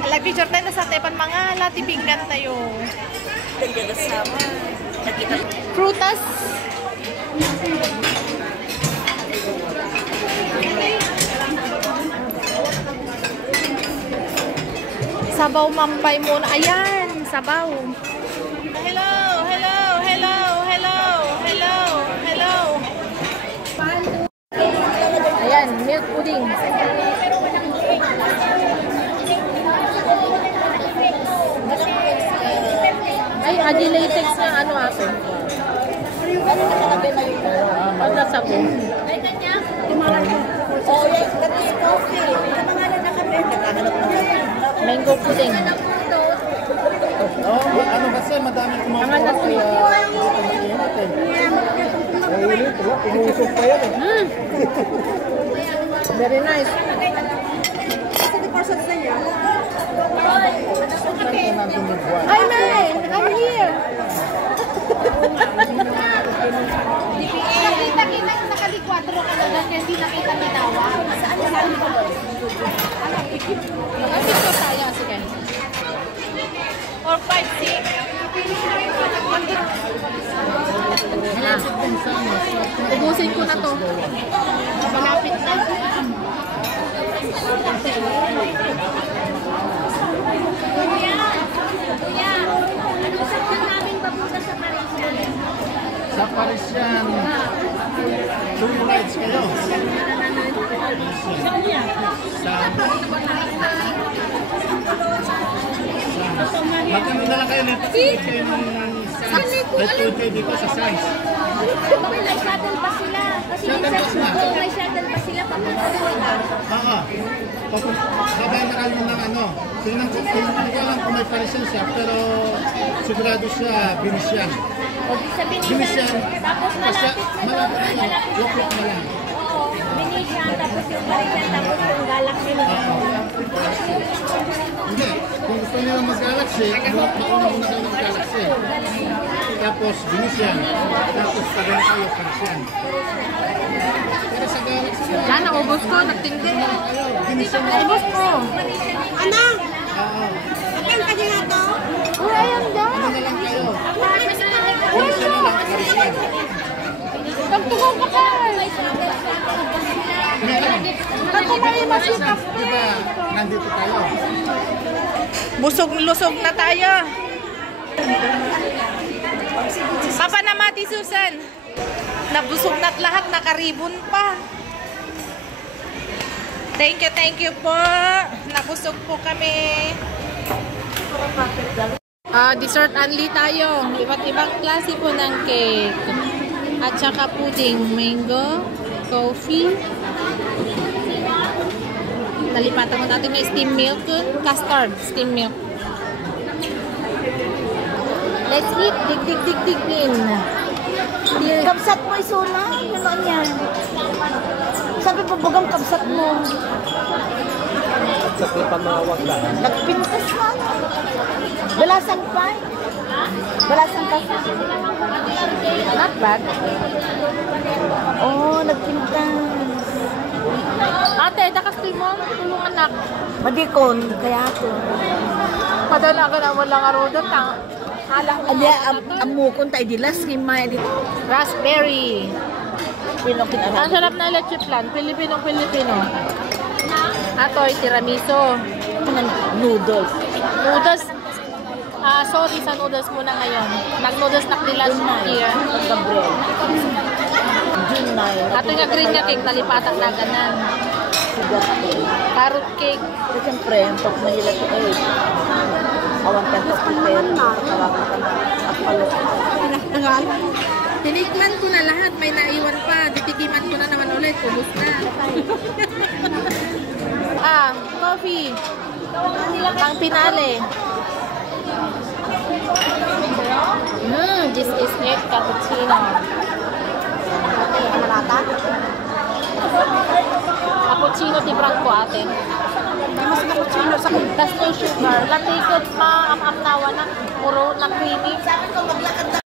Alay, picture tayo na sa tepan mga latipingan tayo. Frutas. Sabaw mampay muna. Ayan, sabaw. Hello, hello, hello, hello, hello, hello. Ayan, milk pudding. Ay, adi latex na ano ate? Ano nakalabi na yun? Ang nasabo. Ay, kanya? Oh, yes, that is coffee. Ang mga nakape, nakahanap na yan. Mango pudding. Oh, ano kasi madami kumakain kaya dito mainit eh. Ay, inuusok pa yan eh. Very nice. Hi, May! I'm here! Nakita kita yung nakali-4 ka na kasi hindi nakita ni Tawa. Saan ko? Mag-picture tayo. Sige. 4, 5, 6. Ubusin ko na to. Malapit na. Kuya, anong sakyan namin papunta sa Parisian? Sa Parisian, 2 rides kayo. Magkano na lang kayo nito? Kayo ng size. Kayo dito sa size. May shuttle pa sila. Kasi may shuttle pa sila papunta sila. Oo. Babay na kayo ng ano. Tingnan ko lang kung may Parisian siya, pero sigurado siya Venetian. Venetian. Tapos malapit na Loklok na lang. Oo. Venetian, tapos yung Parisian, tapos yung Galaxy. Hindi. Kung gusto nyo mag-Galaxy, mauna kayo ng Galaxy. Tapos Venetian. Tapos pagano kayo Parisian. Pero sa Galaxy, Yan, naubos ko. Nagtindi. Venetian. Naubos ko. Ano? Oo. Ayan ka nila to? Uy, ayan da. Ano na lang kayo? Uy, Venetian na lang, Parisian. Nagtugaw ka ka. Ako may masikap. Diba, nandito tayo. Busog-lusog na tayo. Papa na Mati Susan. Nabusog na't lahat. Nakaribon pa. Thank you po. Nabusog po kami. Dessert only tayo. Iba't ibang klase po ng cake. At saka pudding. Mango, coffee. Nalipatan mo natin yung steam milk. Custard, steam milk. Let's eat. Dig in. Kamsat mo isula. Ano yan? Sabi po bagang kamsat mo. Sa pamawag lang. Nagpintas na. Balasan pa. Balasan pa. Not bad. Oh, nagpintas. Ate, dakastil mo. Tulungan anak. Madikon. Kaya ako. Padala ka na walang arodot. Alang mo. Amukon tayo dilas. Himay dito. Raspberry. Pinokin Ang sarap na leche flan. Pilipino. Atoy, tiramisu. Noodles. Noodles. Sorry sa noodles muna ngayon. Nag-noodles na knilas here. Gabriel. Ato nga green nga cake, nalipatak na ganan. Carrot cake. Pero siyempre, pag mahila ko eh. Awan ka sa prepare. Tawagan ka na. Akpalo. Tinikman ko na lahat. May naiwan pa. Titikiman ko na naman ulit. Ubus na. Coffee. Ang pinali. This is it. Cappuccino. Cappuccino di Branco ate. Mas cappuccino sa tas no sugar. Latikot ma am-am nawa na. Puro na creamy.